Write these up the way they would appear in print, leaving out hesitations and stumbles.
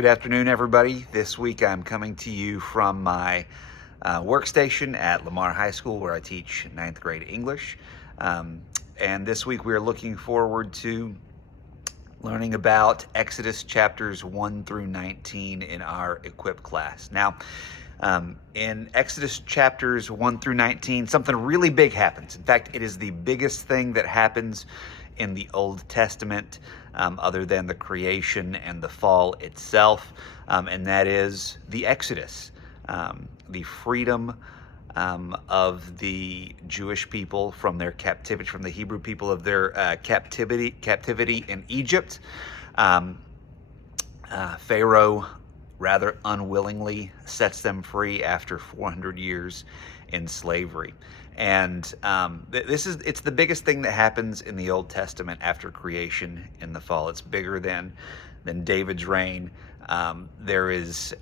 Good afternoon, everybody. This week I'm coming to you from my workstation at Lamar High School, where I teach 9th grade English. And this week we are looking forward to learning about Exodus chapters 1 through 19 in our Equip class. Now, in Exodus chapters 1 through 19, something really big happens. In fact, it is the biggest thing that happens in the Old Testament, other than the creation and the fall itself, and that is the Exodus, the freedom of the Jewish people from their captivity, from the Hebrew people of their captivity in Egypt. Pharaoh rather unwillingly sets them free after 400 years in slavery. And it's the biggest thing that happens in the Old Testament after creation in the fall. It's bigger than David's reign. There is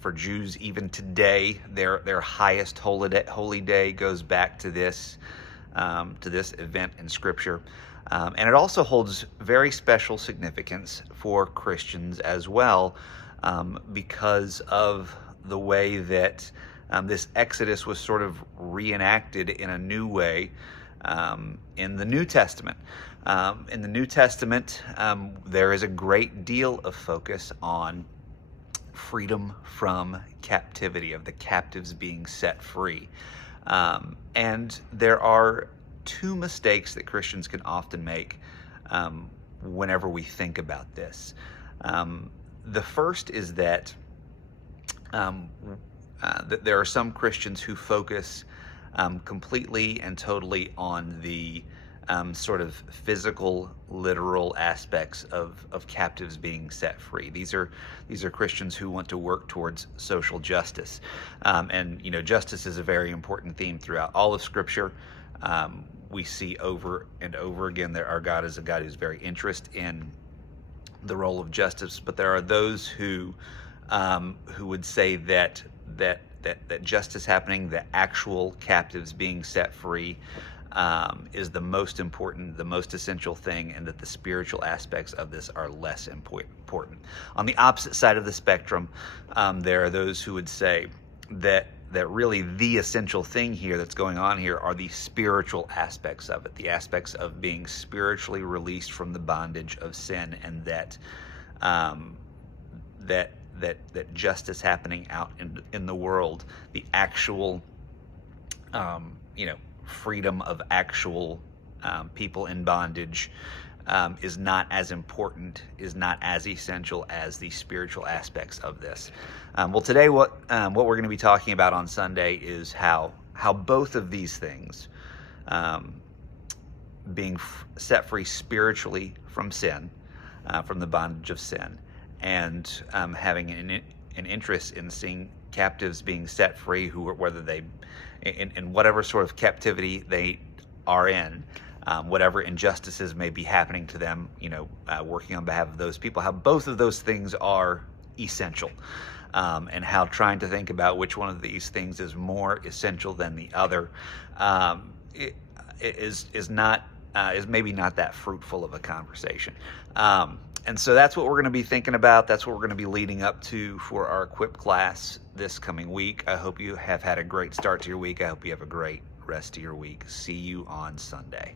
for Jews even today, their highest holy day goes back to this event in Scripture. And it also holds very special significance for Christians as well, because of the way that this Exodus was sort of reenacted in a new way in the New Testament. In the New Testament, there is a great deal of focus on freedom from captivity, of the captives being set free. And there are two mistakes that Christians can often make whenever we think about this. The first is that there are some Christians who focus completely and totally on the sort of physical, literal aspects of captives being set free. These are Christians who want to work towards social justice, and justice is a very important theme throughout all of Scripture. We see over and over again that our God is a God who's very interested in the role of justice, but there are those who would say that justice happening, the actual captives being set free, is the most important, the most essential thing, and that the spiritual aspects of this are less important. On the opposite side of the spectrum, there are those who would say that really the essential thing here that's going on here are the spiritual aspects of it, the aspects of being spiritually released from the bondage of sin, and that justice happening out in the world, the actual freedom of actual people in bondage, is not as important, is not as essential as the spiritual aspects of this. Well, today what we're going to be talking about on Sunday is how both of these things, being set free spiritually from sin, from the bondage of sin, and having an interest in seeing captives being set free, whether they in whatever sort of captivity they are in, whatever injustices may be happening to them, working on behalf of those people, how both of those things are essential, and how trying to think about which one of these things is more essential than the other is maybe not that fruitful of a conversation. And so that's what we're going to be thinking about. That's what we're going to be leading up to for our Equip class this coming week. I hope you have had a great start to your week. I hope you have a great rest of your week. See you on Sunday.